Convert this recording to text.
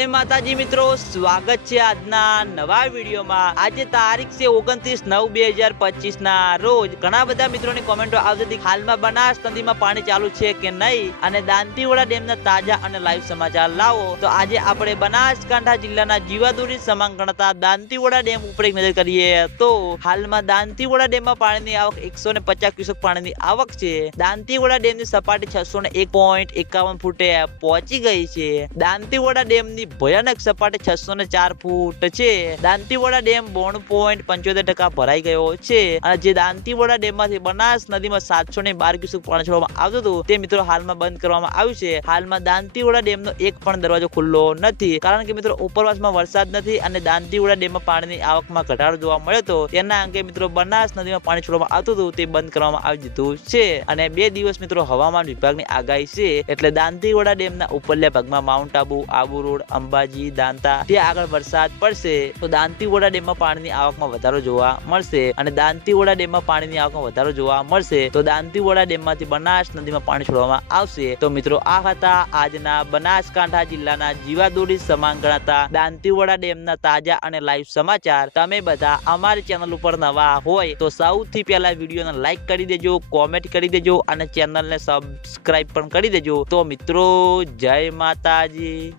જય માતાજી મિત્રો, સ્વાગત છે આજના નવા વિડીયોમાં. આજે તારીખ છે ઓગણત્રીસ નવ બે હજાર પચીસ ના રોજ ઘણા બધા મિત્રોની કોમેન્ટો આવતી હતી, હાલમાં બનાસ નદીમાં પાણી ચાલુ છે કે નહીં? અને દાંતીવાડા ડેમના તાજા અને લાઈવ સમાચાર લાવો. તો આજે આપણે બનાસકાંઠા જિલ્લાના જીવાદોરી સમાન ગણતા દાંતીવાડા ડેમ ઉપર એક નજર કરીએ તો હાલમાં દાંતીવાડા ડેમમાં પાણીની આવક એકસો ને પચાસ ક્યુસેક પાણીની આવક છે. દાંતીવાડા ડેમની સપાટી છસો ને એક પોઈન્ટ એકાવન ફૂટે પહોંચી ગઈ છે. દાંતીવાડા ડેમની ભયાનક સપાટી છસો ને ચાર ફૂટ છે. દાંતીવાડા ડેમ બોણ પોઈન્ટ પંચોતેર ટકા ભરાઈ ગયો છે. અને જે દાંતીવાડા ડેમમાંથી બનાસ નદીમાં સાતસો ને બાર ક્યુસેક પાણી છોડવામાં આવતું હતું, તે મિત્રો હાલમાં બંધ કરવામાં આવ્યું છે. હાલમાં દાંતીવાડા ડેમનો એક પણ દરવાજો ખુલ્લો નથી. કારણ કે મિત્રો, ઉપરવાસમાં વરસાદ નથી અને દાંતીવાડા ડેમમાં પાણીની આવકમાં ઘટાડો જોવા મળ્યો હતો. તેના અંગે મિત્રો, બનાસ નદીમાં પાણી છોડવામાં આવતું હતું, તે બંધ કરવામાં આવી દીધું છે. અને બે દિવસ મિત્રો, હવામાન વિભાગની આગાહી છે. એટલે દાંતીવાડા ડેમના ઉપરલા ભાગમાં માઉન્ટ આબુ આબુ રોડ અંબાજી, દાંતા, ત્યાં આગળ વરસાદ પડશે, તો દાંતીવાડા ડેમમાં પાણીની આવકમાં વધારો જોવા મળશે અને દાંતીવાડા ડેમમાં પાણીની આવકમાં વધારો જોવા મળશે, તો દાંતીવાડા ડેમમાંથી બનાસ નદીમાં પાણી છોડવામાં આવશે. તો મિત્રો, આ હતા આજના બનાસકાંઠા જિલ્લાના જીવાદોરી સમાન ગણાતા દાંતીવોડા ડેમના તાજા અને લાઈવ સમાચાર. તમે બધા અમારી ચેનલ ઉપર નવા હોય, તો સૌથી પહેલા વિડીયોને લાઈક કરી દેજો કોમેન્ટ કરી દેજો અને ચેનલને સબસ્ક્રાઇબ પણ કરી દેજો. તો મિત્રો, જય માતાજી.